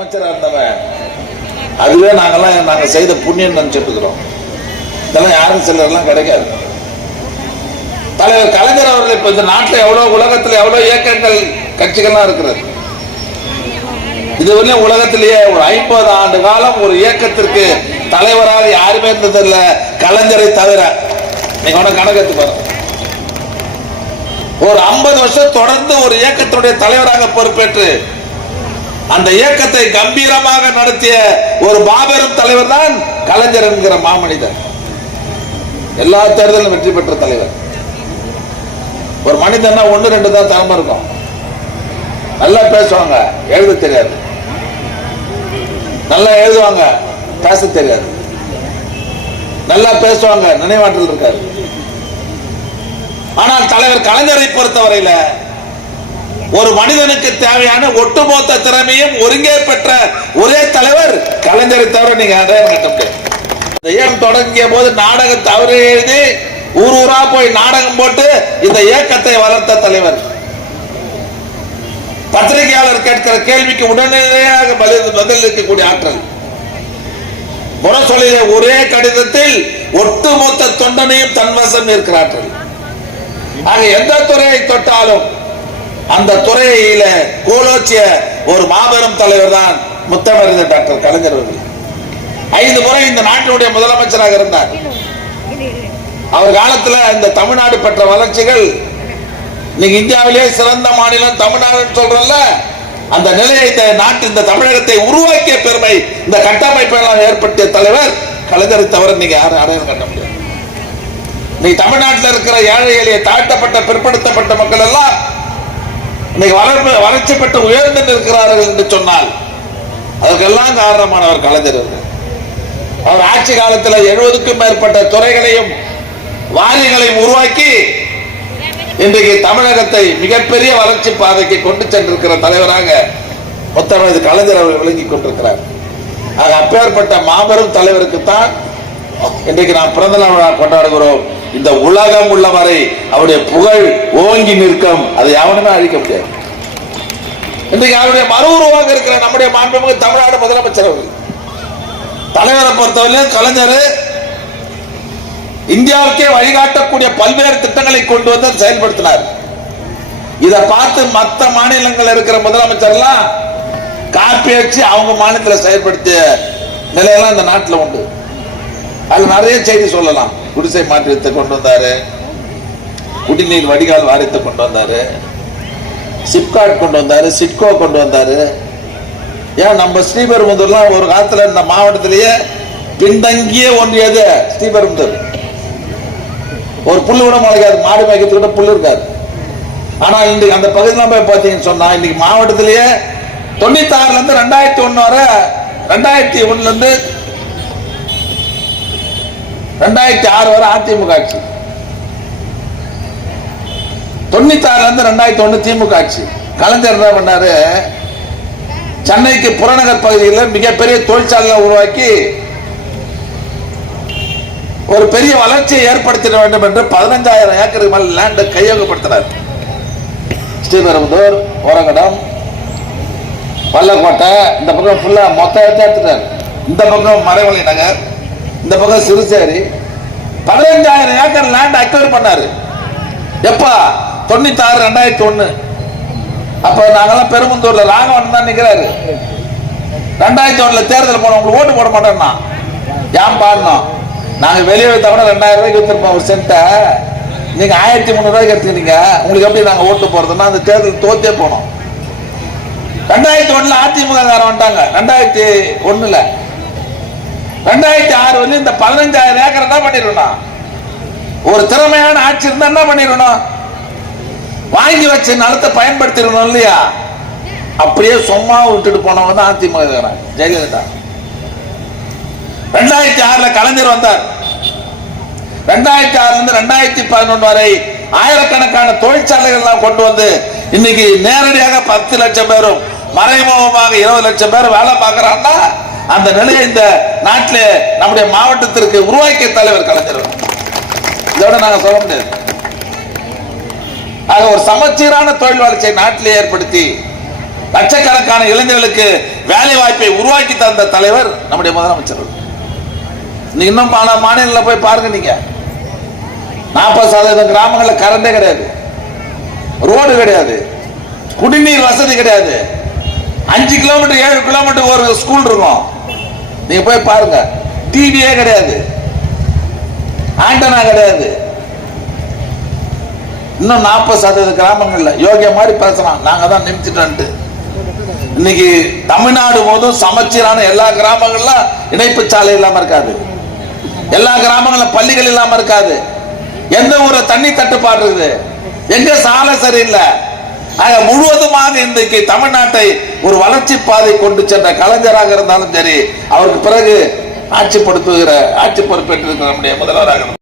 அமைச்சராக இருந்தவன் அதுவே நாங்க செய்த புண்ணியம் நினைச்சிட்டு இருக்கிறோம். இதெல்லாம் யாரும் சிலர்லாம் கிடைக்காது. தலைவர் கலைஞர் அவர்கள் இப்ப இந்த நாட்டில் எவ்வளவு உலகத்தில் எவ்வளவு இயக்கங்கள் கட்சிகள்லாம் இருக்கிறது. இதுவரையும் உலகத்திலேயே ஒரு 50 ஆண்டு காலம் ஒரு இயக்கத்திற்கு தலைவராக யாருமே இருந்ததில்ல, கலைஞரை தவிர. நீங்க ஒண்ணு கணக்கெடுத்து பாருங்க. ஒரு 50 வருஷம் தொடர்ந்து ஒரு இயக்கத்துடைய தலைவராக பொறுப்பேற்று அந்த இயக்கத்தை கம்பீரமாக நடத்திய ஒரு மாபெரும் தலைவர் தான் கலைஞர் என்கிற மாமனிதர். எல்லா தேர்தலும் வெற்றி பெற்ற தலைவர். ஒரு மனிதன்னா 1-2 தான் திறமை இருக்கும். நல்லா பேசுவாங்க, எழுத தெரியாது. நல்லா எழுதுவாங்க, பேச தெரியாது. நல்லா பேசுவாங்க, நினைவாற்றல் இருக்காது. ஆனால் தலைவர் கலைஞரை பொறுத்தவரையில ஒரு மனிதனுக்கு தேவையான ஒட்டுமொத்த திறமையும் ஒருங்கே பெற்ற ஒரே தலைவர் கலைஞரை தவிர நீங்க அடையாளம் கட்ட முடியாது. இந்த இயக்கம் தொடங்கிய போது நாடகத்தை அவரே எழுதி ஊர் ஊரா போய் நாடகம் போட்டு இந்த இயக்கத்தை வளர்த்த தலைவர். பத்திரிகையாளர் கேட்கிற கேள்விக்கு உடனடியாக பதில் இருக்கக்கூடிய ஆற்றல். முரசொலியில ஒரே கடிதத்தில் ஒட்டுமொத்த தொண்டனையும் தன்வசம் இருக்கிற ஆற்றல். ஆக எந்த துறையை தொட்டாலும் அந்த துறையில கோலோச்சிய ஒரு மாபெரும் தலைவர் தான் முத்தமிழறிஞர் டாக்டர் கலைஞர் அவர்கள். 5 முறை இந்த நாட்டினுடைய முதலமைச்சராக இருந்தார். அவர் காலத்துல இந்த தமிழ்நாடு பெற்ற வளர்ச்சிகள் இன்னைக்கு இந்தியாவிலே சிறந்த மாநிலம் தமிழ்நாடு சொல்றல, அந்த நிலையை இந்த தமிழகத்தை உருவாக்கிய பெருமை, இந்த கட்டமைப்பை எல்லாம் ஏற்படுத்திய தலைவர் கலைஞரை தவிர நீங்க யாரும் அடையாளம் கட்ட முடியாது. இன்னைக்கு தமிழ்நாட்டில் இருக்கிற ஏழை எளிய தாழ்த்தப்பட்ட பிற்படுத்தப்பட்ட மக்கள் எல்லாம் இன்னைக்கு வளர்ச்சி பெற்று உயர்ந்து நிற்கிறார்கள் என்று சொன்னால் அதற்கெல்லாம் காரணமானவர் கலைஞர். அவர் ஆட்சி காலத்தில் 70க்கும் மேற்பட்ட துறைகளையும் வாரியங்களையும் உருவாக்கி இன்றைக்கு தமிழகத்தை மிகப்பெரிய வளர்ச்சி பாதைக்கு கொண்டு சென்றிருக்கிற தலைவராக முத்தமிழ் கலைஞர் அவர்கள் விளங்கிக் கொண்டிருக்கிறார். அப்பேற்பட்ட மாபெரும் தலைவருக்குத்தான் இன்றைக்கு நாம் பிறந்த நாள் கொண்டாடுகிறோம். இந்த உலகம் உள்ளவரை அவருடைய புகழ் ஓங்கி நிற்கும், அதை எவனுமே அழிக்க முடியாது. இன்றைக்கு அவருடைய மறு உருவாக இருக்கிற நம்முடைய மாண்புமிகு தமிழ்நாடு முதலமைச்சர் அவர்கள் தலைவரை பொறுத்தவரையிலும் கலைஞர் இந்தியாவுக்கே வழிகாட்டக்கூடிய பல்வேறு திட்டங்களை கொண்டு வந்து செயல்படுத்தினார். இதை பார்த்து மற்ற மாநிலங்கள் இருக்கிற முதலமைச்சர் எல்லாம் காப்பி வச்சு அவங்க மாநிலத்தில் செயல்படுத்திய நிலையெல்லாம் இந்த நாட்டில் உண்டு. அது நிறைய செய்தி சொல்லலாம். குடிசை மாற்றத்தை கொண்டு வந்தாரு, குடிநீர் வடிகால் வாரியத்தை கொண்டு வந்தாரு, சிப்காட் கொண்டு வந்தாரு, சிட்கோ கொண்டு வந்தாரு. ஏன் நம்ம ஸ்ரீபெரும்புதூர்லாம் ஒரு காலத்துல இந்த மாவட்டத்திலேயே பின்தங்கிய ஒன்றியது ஸ்ரீபெரும்புதூர். ஒரு புல்லு கூட முளைக்காது, மாடு மேய்க்கிறது கூட புல்லு இருக்காது. ஆனா இன்றைக்கு அந்த பகுதியெல்லாம் போய் பார்த்தீங்கன்னு சொன்னா இன்னைக்கு மாவட்டத்திலேயே 96ல இருந்து 2001 வரை 2001ல இருந்து 2006 வரை அதிமுக ஆட்சி, 96ல இருந்து 2001 திமுக ஆட்சி. கலைஞர் என்ன பண்ணாரு, சென்னைக்கு புறநகர் பகுதியில் மிகப்பெரிய தொழிற்சாலை உருவாக்கி ஒரு பெரிய வளர்ச்சியை ஏற்படுத்திட வேண்டும் என்று 15,000 ஏக்கருக்கு மேல் லேண்டை கையகப்படுத்தினார். ஸ்ரீபெரும்புதூர், ஓரகடம், பள்ளக்கோட்டை இந்த பக்கம் ஃபுல்லா மொத்த எடுத்துட்டார். இந்த பக்கம் மறைமலை நகர், இந்த பக்கம் சிறுசேரி 15,000 ஏக்கர் லேண்ட் அக்வயர் பண்ணாரு. எப்ப 96 2001. அப்ப நாங்கெல்லாம் பெரும்புத்தூர்ல ராகவன் தான் நிக்கிறாரு. 2001 தேர்தல் போன உங்களுக்கு ஓட்டு போட மாட்டோம்னா ஏன் பாடணும், நாங்க வெளியே வைத்தா கூட 2000 ரூபாய்க்கு வித்துருப்போம் ஒரு சென்ட்டை. நீங்க 1300 ரூபாய்க்கு எடுத்துக்கிட்டீங்க, உங்களுக்கு எப்படி நாங்க ஓட்டு போறதுன்னா அந்த தேர்தல் தோத்தே போனோம். 2001 அதிமுக வந்துட்டாங்க. 2001 2006 வந்து இந்த 15,000 ஏக்கர் என்ன பண்ணிடணும், ஒரு திறமையான ஆட்சி இருந்தா என்ன பண்ணிடணும், வாங்கி வச்சு நிலத்தை பயன்படுத்திடணும் இல்லையா. அப்படியே சும்மா விட்டுட்டு போனவங்க தான் அதிமுக ஜெயலலிதா. 2006 கலைஞர் வந்தார். 2006 இருந்து 2011 வரை ஆயிரக்கணக்கான தொழிற்சாலைகள் எல்லாம் கொண்டு வந்து இன்னைக்கு நேரடியாக 10 லட்சம் பேரும் மறைமுகமாக 20 லட்சம் பேர் வேலை பார்க்கிறாங்கன்னா அந்த நிலையை இந்த நாட்டிலே நம்முடைய மாவட்டத்திற்கு உருவாக்கிய தலைவர் கலைஞர். இதோட நாங்க சொல்ல முடியாது. ஆக ஒரு சமச்சீரான தொழில் வளர்ச்சியை நாட்டிலே ஏற்படுத்தி லட்சக்கணக்கான இளைஞர்களுக்கு வேலை வாய்ப்பை உருவாக்கி தந்த தலைவர் நம்முடைய முதலமைச்சர். இன்னும் பல மாநிலங்களில் போய் பாருங்க, நீங்க 40% கிராமங்களில் கரண்டே கிடையாது, ரோடு கிடையாது, குடிநீர் வசதி கிடையாது. 5 கிலோமீட்டர் 7 கிலோமீட்டர் ஒரு ஸ்கூல் இருக்கும். நீங்க போய் பாருங்க, டிவியே கிடையாது, ஆண்டனா கிடையாது. இன்னும் 40% கிராமங்கள்ல யோகிய மாதிரி பேசலாம், நாங்க தான் நிறுத்திட்டோம். இன்னைக்கு தமிழ்நாடு போதும் சமச்சீரான எல்லா கிராமங்கள்ல இணைப்பு சாலை இல்லாம இருக்காது, எல்லா கிராமங்களும் பள்ளிகள் இல்லாம இருக்காது, எந்த ஒரு தண்ணி தட்டுப்பாடு இருக்குது, எங்க சாலை சரியில்லை. முழுவதுமாக இன்றைக்கு தமிழ்நாட்டை ஒரு வளர்ச்சி பாதை கொண்டு சென்ற கலைஞராக இருந்தாலும் சரி, அவருக்கு பிறகு ஆட்சி பொறுப்பேற்றிருக்கிற நம்முடைய முதல்வராக